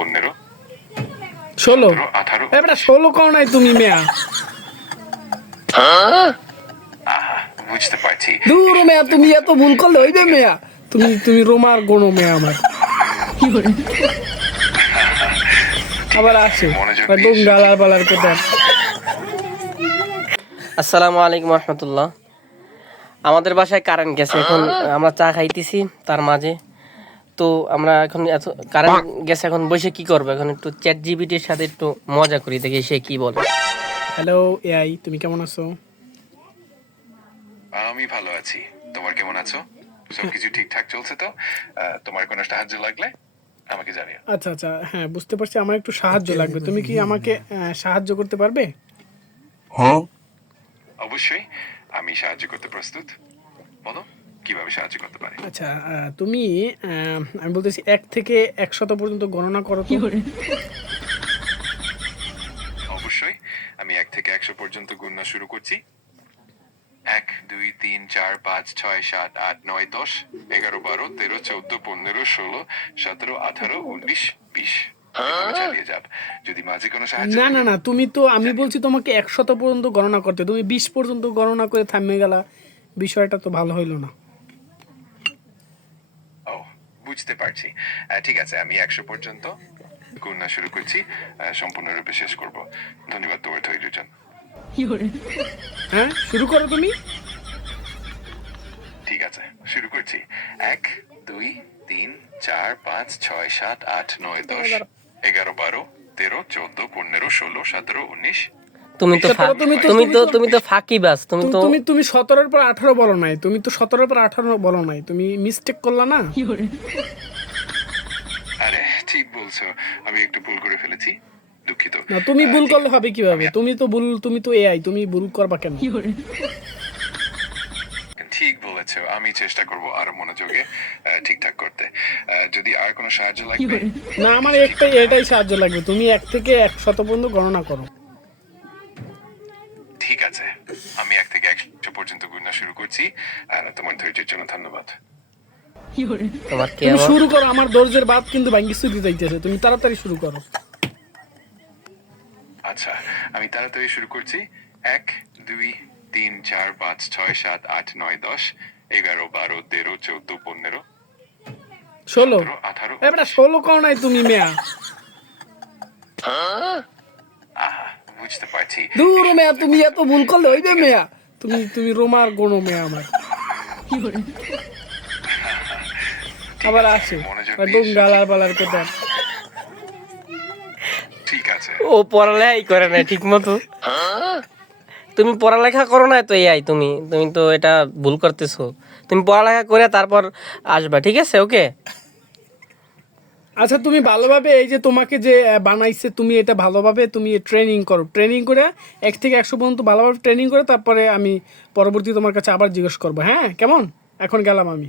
পনেরো ষোলো? আঠারো। এবার ষোলো কও নাই তুমি মেয়া? বুঝতে পারছি। দূর মেয়া তুমি এত ভুল করলে হইবে মেয়া তুমি তুমি রোমার গোনো মেয়া আমার। আবার আসে বালার কথা আসসালামু আলাইকুম রহমতুল্লাহ। আমাদের বাসায় কারেন্ট গেছে এখন আমরা চা খাইতেছি তার মাঝে তো আমরা এখন এত কারেন্ট গেছে এখন বসে কি করব? এখন একটু চ্যাট জিবিটির সাথে একটু মজা করি দেখি সে কি বলে। হ্যালো এআই তুমি কেমন আছো? আমি ভালো আছি। তোমার কেমন আছো? সবকিছু ঠিকঠাক চলছে তো? তোমার কোনো সাহায্য লাগলে আমাকে জানিও। আচ্ছা আচ্ছা হ্যাঁ বুঝতে পারছি আমার একটু সাহায্য লাগবে। তুমি কি আমাকে সাহায্য করতে পারবে? হ্যাঁ। অবশ্যই আমি সাহায্য করতে প্রস্তুত। বলো। কীভাবে সাহায্য করতে পারি? আচ্ছা তুমি আমি বলতেছি এক থেকে একশত পর্যন্ত গণনা করো তো। অবশ্যই। আমি এক থেকে একশো পর্যন্ত গণনা শুরু করছি। এক দুই তিন চার পাঁচ ছয় সাত আট নয় দশ এগারো বারো তেরো চোদ্দ পনেরো ষোলো সতেরো আঠারো উনিশ বিশ। এভাবে যদি মাঝে কোনো সাহায্য না না না তুমি তো আমি বলছি তোমাকে একশত পর্যন্ত গণনা করতে। তুমি বিশ পর্যন্ত গণনা করে থামে গেলা। বিষয়টা তো ভালো হইল না। বুঝতে পারছি। ঠিক আছে আমি একশো পর্যন্ত গণনা শুরু করছি। সম্পূর্ণরূপে শেষ করব। ধন্যবাদ তোমার ধৈর্যের জন্য হ্যাঁ শুরু করো তুমি। ঠিক আছে শুরু করছি। এক দুই তিন চার পাঁচ ছয় সাত আট নয় দশ এগারো বারো তেরো চোদ্দ পনেরো ষোলো সতেরো উনিশ তুমি তো তুমি তো- তুমি তো তুমি তো- তুমি তো ফাঁকি বাস তুমি তুমি তো তুমি তুমি সতেরোর পর আঠারো বলো নাই তুমি তো সতেরোর পর আঠারো বলো নাই তুমি মিস্টেক করলা না? আরে ঠিক বলছো আমি একটু ভুল করে ফেলেছি দুঃখিত। না তুমি ভুল করলে হবে কীভাবে? তুমি তো ভুল তুমি তো এআই তুমি ভুল করবা কেন? ঠিক বলেছ আমি চেষ্টা করব আরও মনোযোগে ঠিকঠাক করতে। যদি আর কোনো সাহায্য লাগবে না আমার একটাই এটাই সাহায্য লাগবে তুমি এক থেকে এক শত পর্যন্ত গণনা করো ঠিক আছে আমি এক থেকে একশো পর্যন্ত গুণা শুরু করছি। আর তোমার ধৈর্যের জন্য ধন্যবাদ। তোমার কে তুমি শুরু করো আমার দর্জের বাদ কিন্তু ভাঙ্গি সুদি যাইতেছে তুমি তাড়াতাড়ি শুরু করো। আচ্ছা আমি তাড়াতাড়ি শুরু করছি। এক দুই তিন চার পাঁচ ছয় সাত আট নয় দশ এগারো বারো তেরো চোদ্দ পনেরো ষোলো। আঠারো এবার ষোলো কও নাই তুমি মেয়া? আহা বুঝতে পারছি। দূর মেয়া তুমি এত ভুল করলে হইবে মেয়া। তুমি তুমি রোমার গোনো মেয়া আমার। আবার আসে। মনোযোগ একদম দিয়ে গালার বালার কথা ঠিক আছে। ও পড়ালেখাই করে না ঠিক মতো তুমি পড়ালেখা করো না তো এআই তুমি তুমি তো এটা ভুল করতেছো। তুমি পড়ালেখা করে তারপর আসবা ঠিক আছে? ওকে? আচ্ছা তুমি ভালোভাবে এই যে তোমাকে যে বানাইছে, তুমি এটা ভালোভাবে তুমি ট্রেনিং করো। ট্রেনিং করে এক থেকে একশো পর্যন্ত ভালোভাবে ট্রেনিং করে তারপরে আমি পরবর্তী তোমার কাছে আবার জিজ্ঞেস করব। হ্যাঁ কেমন? এখন গেলাম আমি।